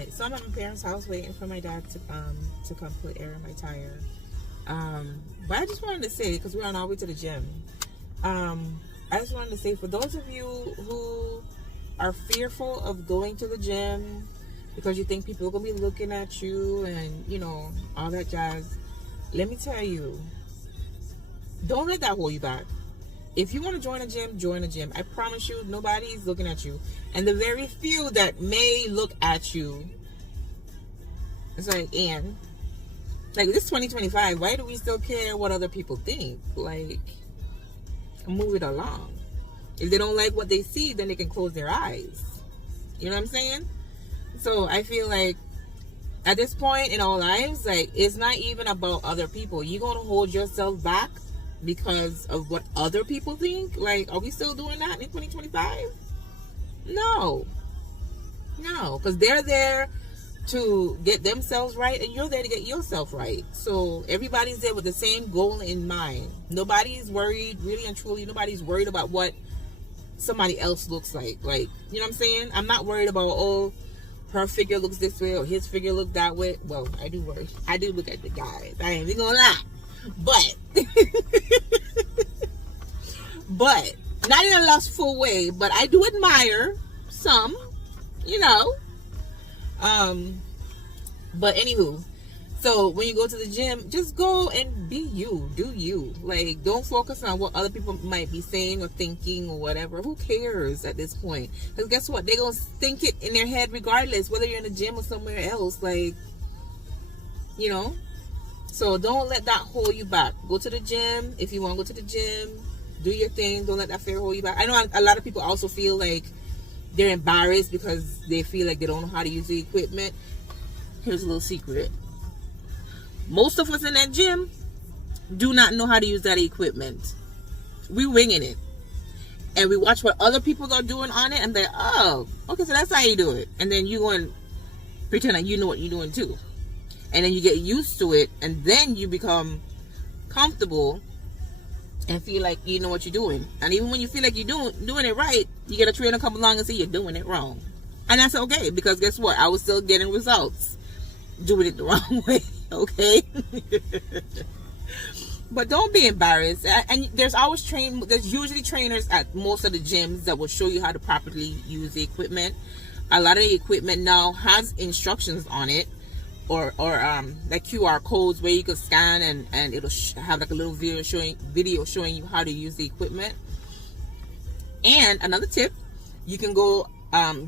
Alright, so I'm at my parents' house waiting for my dad to come put air in my tire. But I just wanted to say, because we're on our way to the gym, I just wanted to say, for those of you who are fearful of going to the gym because you think people are going to be looking at you and, you know, all that jazz, let me tell you, don't let that hold you back. If you want to join a gym, join a gym. I promise you, nobody's looking at you. And the very few that may look at you, it's like, and like, this 2025, why do we still care what other people think? Like, move it along. If they don't like what they see, then they can close their eyes. You know what I'm saying? So I feel like at this point in our lives, like, it's not even about other people. You're going to hold yourself back because of what other people think? Like, are we still doing that in 2025? No, because they're there to get themselves right, and you're there to get yourself right. So everybody's there with the same goal in mind. Nobody's worried, really and truly, nobody's worried about what somebody else looks like. Like, you know what I'm saying? I'm not worried about, oh, her figure looks this way or his figure look that way. Well, I do worry. I do look at the guys. I ain't even gonna lie. But but not in a lustful way, but I do admire some, you know. But anywho, so when you go to the gym, just go and be you, do you. Like, don't focus on what other people might be saying or thinking or whatever. Who cares at this point? Because guess what? They're going to think it in their head regardless, whether you're in the gym or somewhere else. Like, you know. So don't let that hold you back. Go to the gym. If you want to go to the gym, do your thing. Don't let that fear hold you back. I know a lot of people also feel like they're embarrassed because they feel like they don't know how to use the equipment. Here's a little secret. Most of us in that gym do not know how to use that equipment. We winging it. And we watch what other people are doing on it and they're, oh, okay, so that's how you do it. And then you go and pretend like you know what you're doing too. And then you get used to it, and then you become comfortable and feel like you know what you're doing. And even when you feel like you're doing it right, you get a trainer come along and say you're doing it wrong. And that's okay, because guess what? I was still getting results doing it the wrong way, okay? But don't be embarrassed. And there's usually trainers at most of the gyms that will show you how to properly use the equipment. A lot of the equipment now has instructions on it. Or like QR codes where you can scan and it'll have like a little video showing you how to use the equipment. And another tip, you can go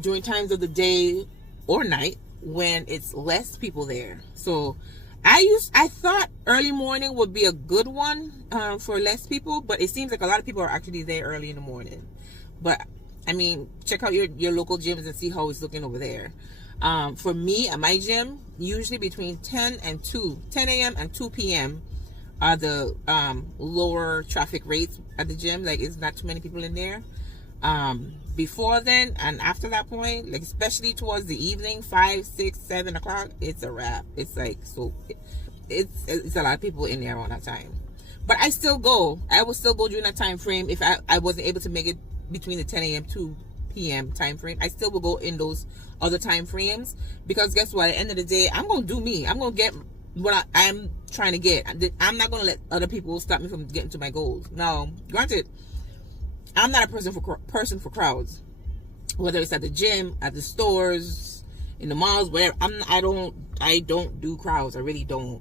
during times of the day or night when it's less people there. So I thought early morning would be a good one for less people, but it seems like a lot of people are actually there early in the morning. But I mean, check out your local gyms and see how it's looking over there. For me, at my gym, usually between 10 a.m. and 2 p.m. are the lower traffic rates at the gym. Like, it's not too many people in there. Before then and after that point, like especially towards the evening, 5, 6, 7 o'clock, it's a wrap. It's like, so it's a lot of people in there around that time. But I still go. I will still go during that time frame if I wasn't able to make it between the 10 a.m. to p.m. time frame. I still will go in those other time frames, because guess what, at the end of the day, I'm gonna do me. I'm gonna get what I'm trying to get. I'm not gonna let other people stop me from getting to my goals. Now, granted, I'm not a person for crowds, whether it's at the gym, at the stores, in the malls, wherever. I don't do crowds. I really don't.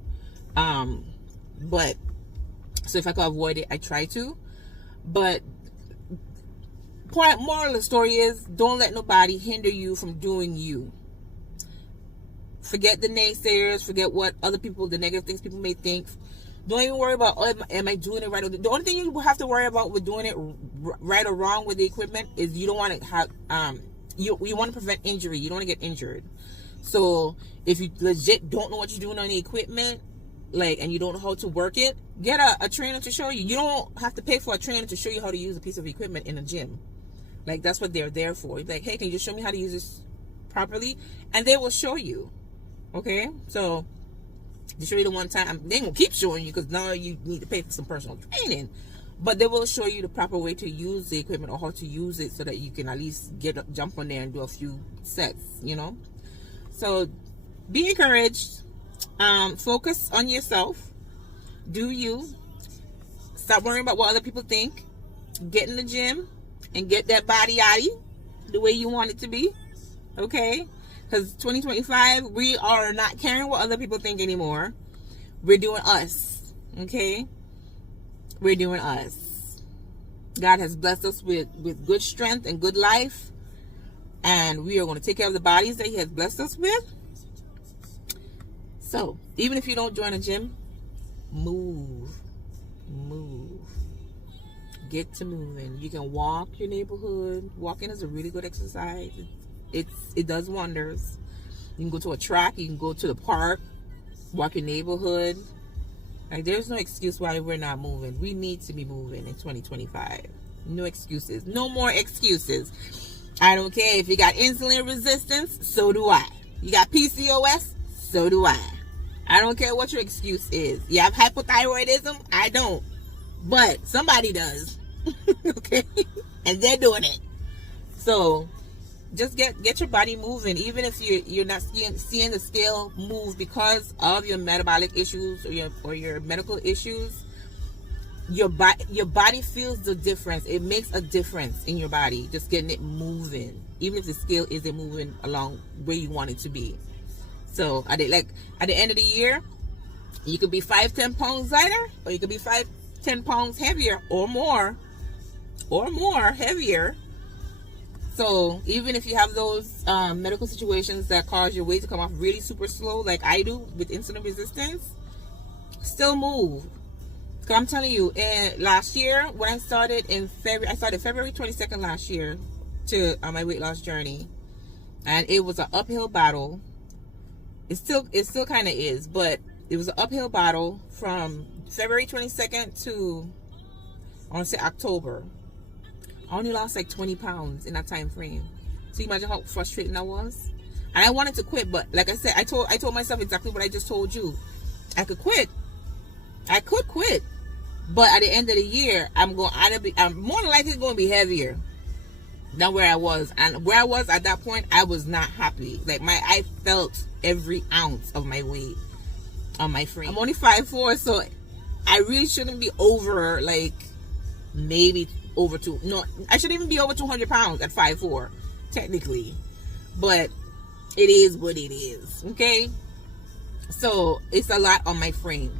But so if I can avoid it, I try to. But moral of the story is, don't let nobody hinder you from doing you. Forget the naysayers. Forget what other people, the negative things people may think. Don't even worry about, oh, am I doing it right? The only thing you have to worry about with doing it right or wrong with the equipment is you don't want to have, you want to prevent injury. You don't want to get injured. So if you legit don't know what you're doing on the equipment, like, and you don't know how to work it, get a trainer to show you. You don't have to pay for a trainer to show you how to use a piece of equipment in a gym. Like, that's what they're there for. Like, hey, can you just show me how to use this properly? And they will show you. Okay? So, they show you the one time. They ain't gonna keep showing you, because now you need to pay for some personal training. But they will show you the proper way to use the equipment, or how to use it, so that you can at least jump on there and do a few sets, you know? So be encouraged. Focus on yourself. Do you. Stop worrying about what other people think. Get in the gym and get that body yaddy the way you want it to be. Okay? Because 2025, we are not caring what other people think anymore. We're doing us. Okay? We're doing us. God has blessed us with good strength and good life. And we are going to take care of the bodies that He has blessed us with. So, even if you don't join a gym, move. Get to moving. You can walk your neighborhood. Walking is a really good exercise. It does wonders. You can go to a track. You can go to the park. Walk your neighborhood. Like, there's no excuse why we're not moving. We need to be moving in 2025. No excuses. No more excuses. I don't care if you got insulin resistance. So do I. You got PCOS. So do I. I don't care what your excuse is. You have hypothyroidism? I don't. But somebody does. Okay? And they're doing it. So just get your body moving. Even if you're not seeing the scale move because of your metabolic issues or your medical issues, your body feels the difference. It makes a difference in your body. Just getting it moving. Even if the scale isn't moving along where you want it to be. So at the end of the year, you could be 5-10 pounds lighter, or you could be 5-10 pounds heavier or more heavier. So even if you have those medical situations that cause your weight to come off really super slow, like I do with insulin resistance, still move. Because I'm telling you, last year when I started February 22nd last year on my weight loss journey, and it was an uphill battle. It still kind of is, but it was an uphill battle from February 22nd to, I want to say, October. I only lost like 20 pounds in that time frame. So you imagine how frustrating that was? And I wanted to quit, but like I said, I told myself exactly what I just told you. I could quit. But at the end of the year, I'm more than likely going to be heavier than where I was. And where I was at that point, I was not happy. Like I felt every ounce of my weight on my frame. I'm only 5'4", so I really shouldn't be over, like, maybe over I shouldn't even be over 200 pounds at 5'4", technically. But it is what it is, okay? So it's a lot on my frame.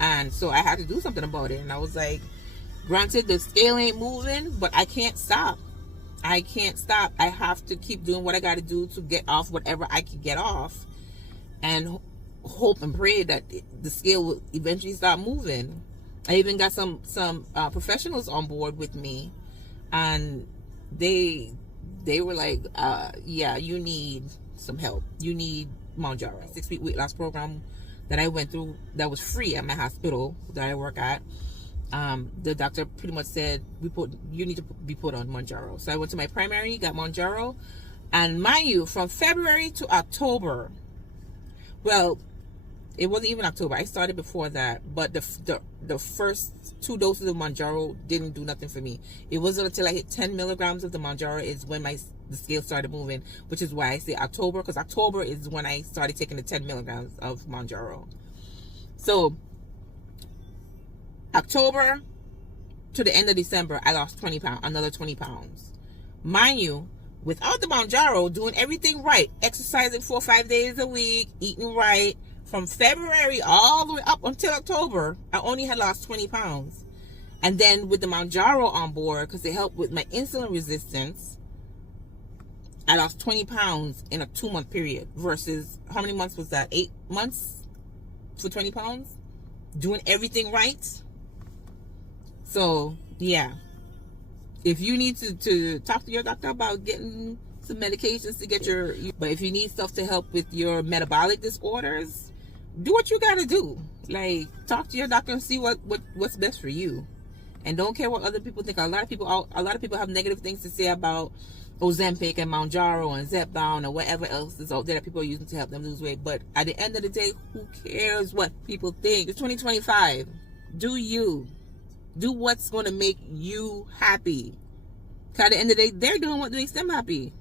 And so I had to do something about it. And I was like, granted, the scale ain't moving, but I can't stop. I have to keep doing what I got to do to get off whatever I can get off, and hope and pray that the scale will eventually start moving. I even got some professionals on board with me, and they were like, yeah, you need some help. You need Mounjaro. 6-week weight loss program that I went through that was free at my hospital that I work at. The doctor pretty much said, you need to be put on Mounjaro. So I went to my primary, got Mounjaro, and mind you, from February to October, well, it wasn't even October. I started before that, but the first 2 doses of Mounjaro didn't do nothing for me. It wasn't until I hit 10 milligrams of the Mounjaro is when the scale started moving, which is why I say October, because October is when I started taking the 10 milligrams of Mounjaro. So October to the end of December, I lost 20 pounds, another 20 pounds. Mind you, without the Mounjaro, doing everything right, exercising 4 or 5 days a week, eating right, from February all the way up until October, I only had lost 20 pounds. And then with the Mounjaro on board, because it helped with my insulin resistance, I lost 20 pounds in a 2-month period versus, how many months was that? 8 months for 20 pounds? Doing everything right. So, yeah. If you need to talk to your doctor about getting some medications to get but if you need stuff to help with your metabolic disorders, do what you gotta do. Like, talk to your doctor and see what's best for you. And don't care what other people think. A lot of people have negative things to say about Ozempic and Mounjaro and Zepbound and whatever else is out there that people are using to help them lose weight. But at the end of the day, who cares what people think? It's 2025. Do you. Do what's going to make you happy. Because at the end of the day, they're doing what makes them happy.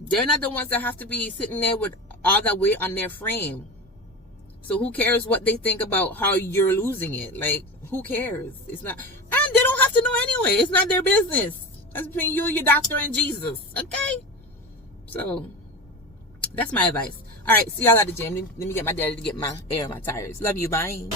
They're not the ones that have to be sitting there with all that weight on their frame. So who cares what they think about how you're losing it? Like, who cares? It's not, and they don't have to know anyway. It's not their business. That's between you, your doctor, and Jesus. Okay? So, that's my advice. All right, see y'all at the gym. Let me get my daddy to get my air in my tires. Love you. Bye.